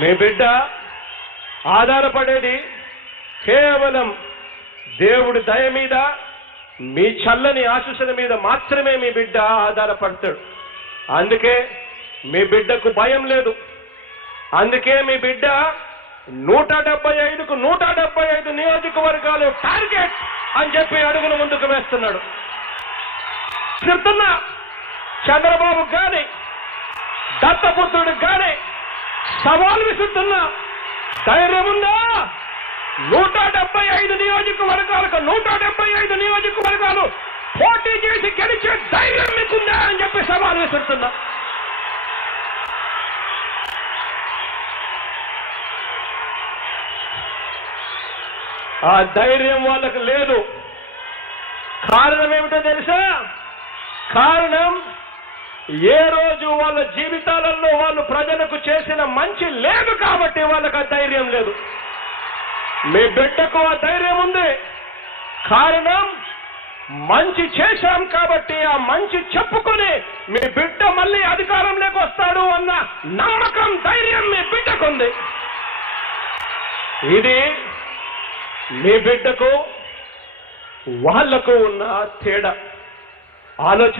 మీ బిడ్డ ఆధారపడేది కేవలం దేవుడి దయ మీద, మీ చల్లని ఆశీస్సుల మీద మాత్రమే మీ బిడ్డ ఆధారపడతాడు. అందుకే మీ బిడ్డకు భయం లేదు. అందుకే మీ బిడ్డ 175కు 175 నియోజకవర్గాలు టార్గెట్ అని చెప్పి అడుగులు ముందుకు వేస్తున్నాడు. చెప్తున్నా, చంద్రబాబు కానీ దత్తపుత్రుడు కానీ సవాల్ విసురుతున్నా, ధైర్యం ఉందా? 175 నియోజకవర్గాలకు 175 నియోజకవర్గాలు పోటీ చేసి గెలిచే ధైర్యం మీకుందా అని చెప్పి సవాల్ విసురుతున్నా. ఆ ధైర్యం వాళ్ళకు లేదు. కారణం ఏమిటో తెలుసా? కారణం, ఏ రోజు వాళ్ళ జీవితాలలో వాళ్ళు ప్రజలకు చేసిన మంచి లేదు కాబట్టి వాళ్ళకు ఆ ధైర్యం లేదు. మీ బిడ్డకు ఆ ధైర్యం ఉంది. కారణం, మంచి చేశాం కాబట్టి ఆ మంచి చెప్పుకొని మీ బిడ్డ మళ్ళీ అధికారంలోకి వస్తాడు అన్న నమ్మకం, ధైర్యం మీ బిడ్డకుంది. ఇది మీ బిడ్డకు వాళ్లకు ఉన్న తేడా. ఆలోచన